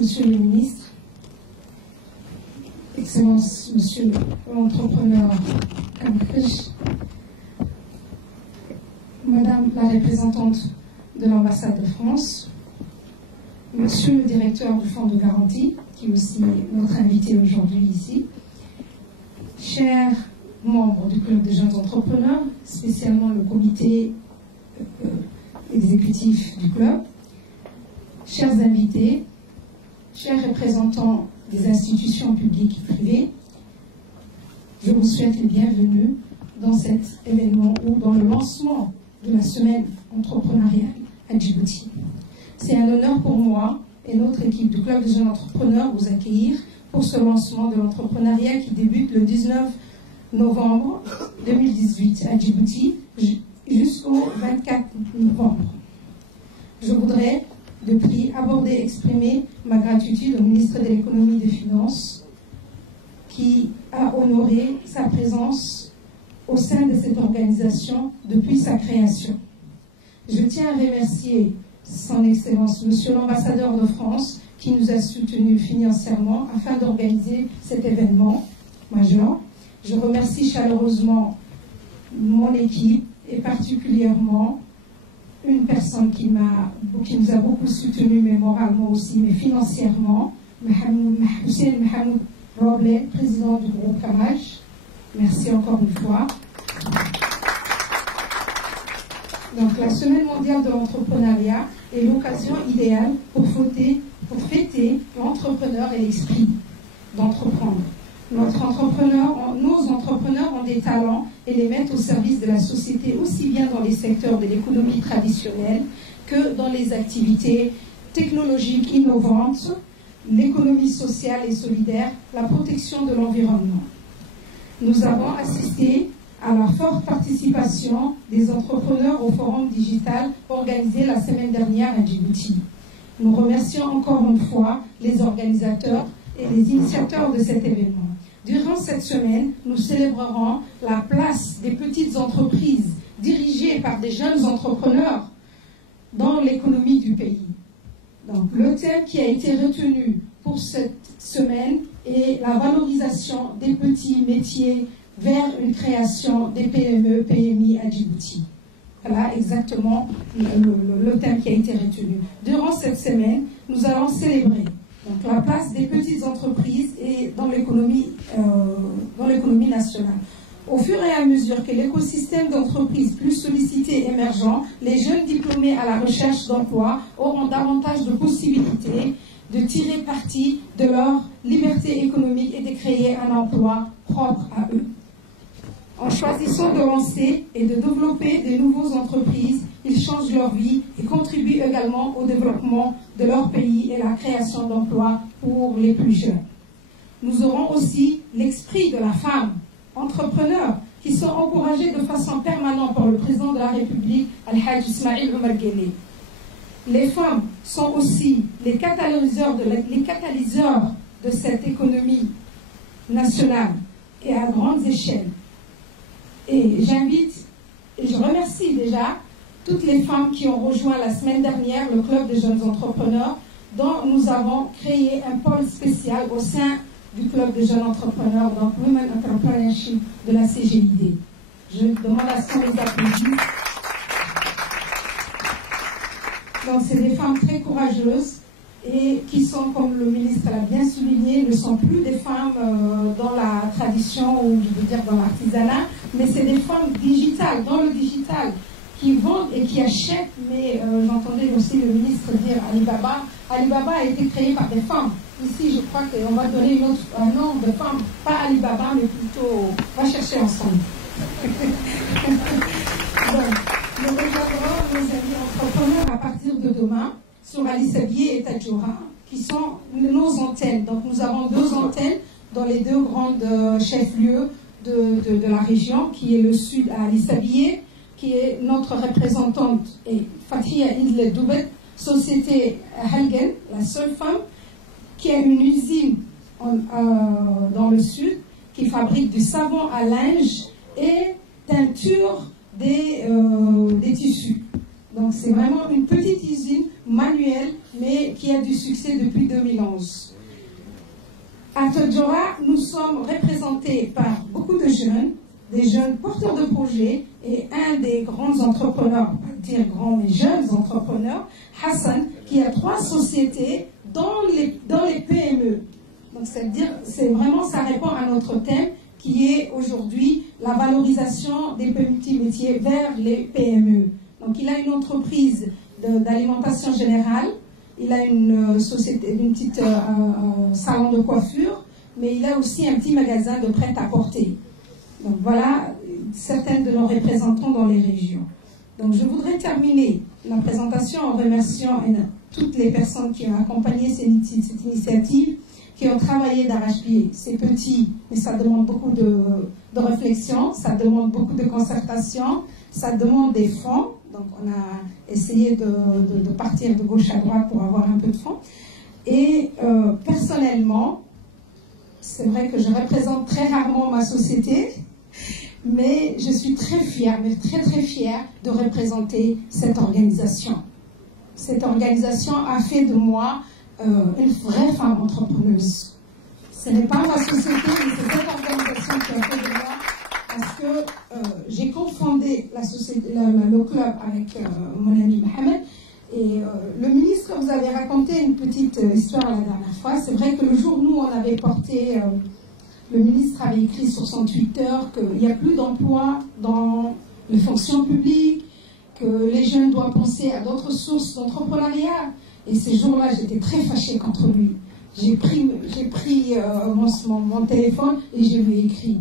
Monsieur le ministre, Excellence, Monsieur l'entrepreneur Kamkrish, Madame la représentante de l'ambassade de France, Monsieur le directeur du Fonds de garantie, qui est aussi notre invité aujourd'hui ici, chers membres du Club des jeunes entrepreneurs, spécialement le comité exécutif du club, chers invités, chers représentants des institutions publiques et privées, je vous souhaite les bienvenus dans cet événement ou dans le lancement de la semaine entrepreneuriale à Djibouti. C'est un honneur pour moi et notre équipe du Club des jeunes entrepreneurs vous accueillir pour ce lancement de l'entrepreneuriat qui débute le 19 novembre 2018 à Djibouti jusqu'au 24 novembre. Je voudrais depuis exprimer ma gratitude au ministre de l'économie et des finances qui a honoré sa présence au sein de cette organisation depuis sa création. Je tiens à remercier son Excellence, Monsieur l'ambassadeur de France, qui nous a soutenus financièrement afin d'organiser cet événement majeur. Je remercie chaleureusement mon équipe et particulièrement une personne qui nous a beaucoup soutenus, mais moralement aussi, mais financièrement, Hussein Mohamed Roble, président du groupe Kamaj. Merci encore une fois. Donc, la Semaine mondiale de l'entrepreneuriat est l'occasion idéale pour fêter l'entrepreneur et l'esprit d'entreprendre. Nos entrepreneurs ont des talents et les mettent au service de la société aussi bien dans les secteurs de l'économie traditionnelle que dans les activités technologiques innovantes, l'économie sociale et solidaire, la protection de l'environnement. Nous avons assisté à la forte participation des entrepreneurs au forum digital organisé la semaine dernière à Djibouti. Nous remercions encore une fois les organisateurs et les initiateurs de cet événement. Durant cette semaine, nous célébrerons la place des petites entreprises dirigées par des jeunes entrepreneurs dans l'économie du pays. Donc, le thème qui a été retenu pour cette semaine est la valorisation des petits métiers vers une création des PME, PMI à Djibouti. Voilà exactement le thème qui a été retenu. Durant cette semaine, nous allons célébrer donc, la place des petites entreprises et dans l'économie nationale. Au fur et à mesure que l'écosystème d'entreprises plus sollicité et émergent, les jeunes diplômés à la recherche d'emploi auront davantage de possibilités de tirer parti de leur liberté économique et de créer un emploi propre à eux. En choisissant de lancer et de développer de nouvelles entreprises, ils changent leur vie et contribuent également au développement de leur pays et la création d'emplois pour les plus jeunes. Nous aurons aussi l'esprit de la femme, entrepreneur, qui sont encouragés de façon permanente par le président de la République, Al-Hajj Ismail Omar Guelleh. Les femmes sont aussi les catalyseurs de cette économie nationale et à grande échelle. Et j'invite, et je remercie déjà toutes les femmes qui ont rejoint la semaine dernière le Club des jeunes entrepreneurs, dont nous avons créé un pôle spécial au sein du Club des jeunes entrepreneurs, donc Women Entrepreneurship de la CGID. Je demande à ce qu'on les applaudisse. Donc, c'est des femmes très courageuses et qui sont, comme le ministre l'a bien souligné, ne sont plus des femmes dans la tradition ou je veux dire dans l'artisanat, mais c'est des femmes digitales, dans le digital, qui vendent et qui achètent. Mais j'entendais aussi le ministre dire Alibaba. Alibaba a été créé par des femmes. Ici, je crois qu'on va donner un nom de femmes, pas Alibaba, mais plutôt, on va chercher ensemble. Donc, nous rejoindrons nos amis entrepreneurs à partir de demain sur Ali Sabié et Tadjoura, qui sont nos antennes. Donc nous avons 2 antennes dans les 2 grandes chefs-lieux de la région, qui est le sud à Ali Sabié, qui est notre représentante, et Fathia Idle Doubet, société Helgen, la seule femme, qui a une usine dans le sud, qui fabrique du savon à linge et teinture des tissus. Donc c'est vraiment une petite usine manuel, mais qui a du succès depuis 2011. À Todjora, nous sommes représentés par beaucoup de jeunes, des jeunes porteurs de projets, et un des grands entrepreneurs, pas dire grands mais jeunes entrepreneurs, Hassan, qui a 3 sociétés dans les PME. Donc c'est vraiment, ça répond à notre thème qui est aujourd'hui la valorisation des petits métiers vers les PME. Donc il a une entreprise d'alimentation générale, il a une société, une petite salon de coiffure, mais il a aussi un petit magasin de prêt-à-porter. Donc voilà certains de nos représentants dans les régions. Donc je voudrais terminer la présentation en remerciant toutes les personnes qui ont accompagné cette initiative, qui ont travaillé d'arrache-pied. C'est petit, mais ça demande beaucoup de réflexion, ça demande beaucoup de concertation, ça demande des fonds. Donc on a essayé de partir de gauche à droite pour avoir un peu de fonds. Et personnellement, c'est vrai que je représente très rarement ma société, mais je suis très fière, mais très très fière de représenter cette organisation. Cette organisation a fait de moi une vraie femme entrepreneuse. Ce n'est pas ma société, mais c'est cette organisation qui a fait de moi, parce que j'ai cofondé la société, le club avec mon ami Mohamed. Et le ministre vous avait raconté une petite histoire la dernière fois. C'est vrai que le jour où nous on avait porté, le ministre avait écrit sur son Twitter qu'il n'y a plus d'emploi dans les fonctions publiques, que les jeunes doivent penser à d'autres sources d'entrepreneuriat. Et ces jours-là, j'étais très fâchée contre lui. J'ai pris mon téléphone et je lui ai écrit: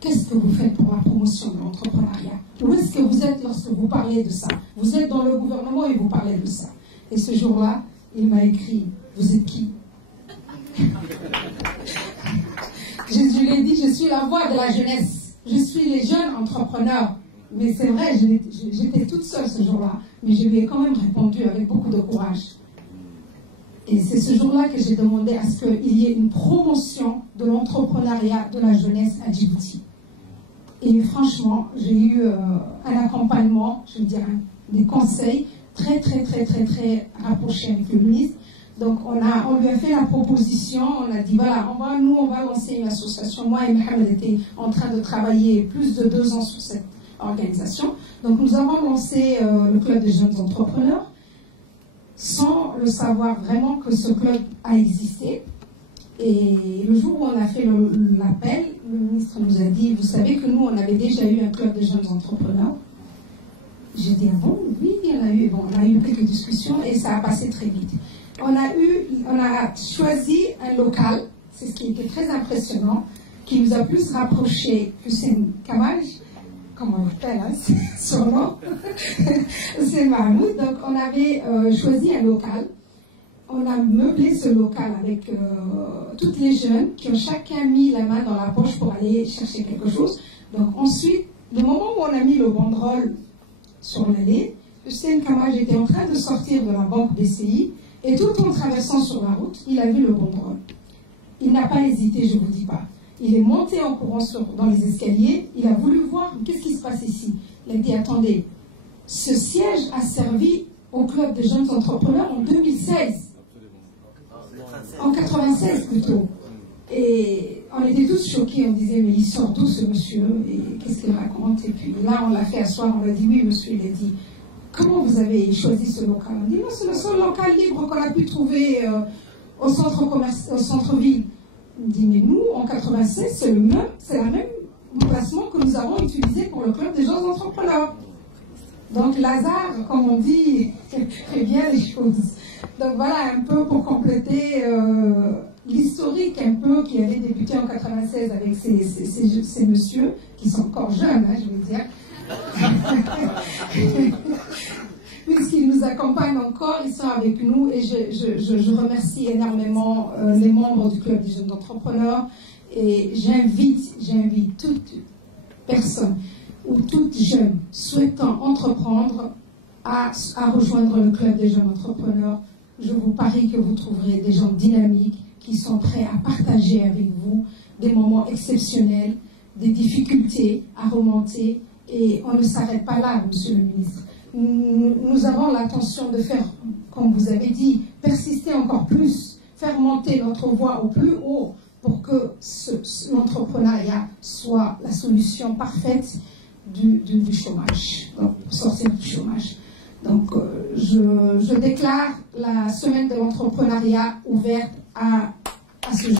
qu'est-ce que vous faites pour la promotion de l'entrepreneuriat? Où est-ce que vous êtes lorsque vous parlez de ça? Vous êtes dans le gouvernement et vous parlez de ça. Et ce jour-là, il m'a écrit: vous êtes qui? Je lui ai dit: je suis la voix de la jeunesse. Je suis les jeunes entrepreneurs. Mais c'est vrai, j'étais toute seule ce jour-là. Mais je lui ai quand même répondu avec beaucoup de courage. Et c'est ce jour-là que j'ai demandé à ce qu'il y ait une promotion de l'entrepreneuriat de la jeunesse à Djibouti. Et franchement, j'ai eu un accompagnement, je veux dire, des conseils très, très, très, très, très rapprochés avec le ministre. Donc, on lui a fait la proposition, on a dit, voilà, on va lancer une association. Moi et Mohamed étaient en train de travailler plus de 2 ans sur cette organisation. Donc, nous avons lancé le club des jeunes entrepreneurs, sans le savoir vraiment que ce club a existé. Et le jour où on a fait l'appel, le ministre nous a dit: vous savez que nous, on avait déjà eu un club de jeunes entrepreneurs. J'ai dit: ah bon, oui, il y en a eu. Bon, on a eu quelques discussions et ça a passé très vite. On a choisi un local, c'est ce qui était très impressionnant, qui nous a plus rapproché Hussein Kamaj, comme on l'appelle, hein, son nom, c'est Mahmoud. Donc on avait choisi un local. On a meublé ce local avec toutes les jeunes qui ont chacun mis la main dans la poche pour aller chercher quelque chose. Donc ensuite, le moment où on a mis le banderole sur l'allée, Hussein Kamaj était en train de sortir de la banque BCI et tout en traversant sur la route, il a vu le banderole. Il n'a pas hésité, je ne vous dis pas. Il est monté en courant dans les escaliers, il a voulu voir qu'est-ce qui se passe ici. Il a dit: attendez, ce siège a servi au club de jeunes entrepreneurs en 2016. En 96 plutôt. Et on était tous choqués, on disait: mais il sort d'où ce monsieur et qu'est-ce qu'il raconte? Et puis là, on l'a fait asseoir, on lui a dit: oui monsieur. Il a dit: comment vous avez choisi ce local? On dit: non, c'est le seul local libre qu'on a pu trouver au centre-ville. Il dit: mais nous, en 96, c'est la même emplacement que nous avons utilisé pour le club des jeunes entrepreneurs. Donc Lazare, comme on dit, fait bien les choses. Donc voilà un peu pour compléter l'historique un peu qui avait débuté en 96 avec ces messieurs qui sont encore jeunes, hein, je veux dire. Puisqu'ils nous accompagnent encore, ils sont avec nous et je remercie énormément les membres du club des jeunes entrepreneurs et j'invite toute personne ou toute jeune souhaitant entreprendre à rejoindre le club des jeunes entrepreneurs. Je vous parie que vous trouverez des gens dynamiques qui sont prêts à partager avec vous des moments exceptionnels, des difficultés à remonter et on ne s'arrête pas là, monsieur le ministre. Nous avons l'intention de faire comme vous avez dit, persister encore plus, faire monter notre voix au plus haut pour que l'entrepreneuriat soit la solution parfaite du chômage, donc pour sortir du chômage. Donc, je déclare la semaine de l'entrepreneuriat ouverte à ce jour.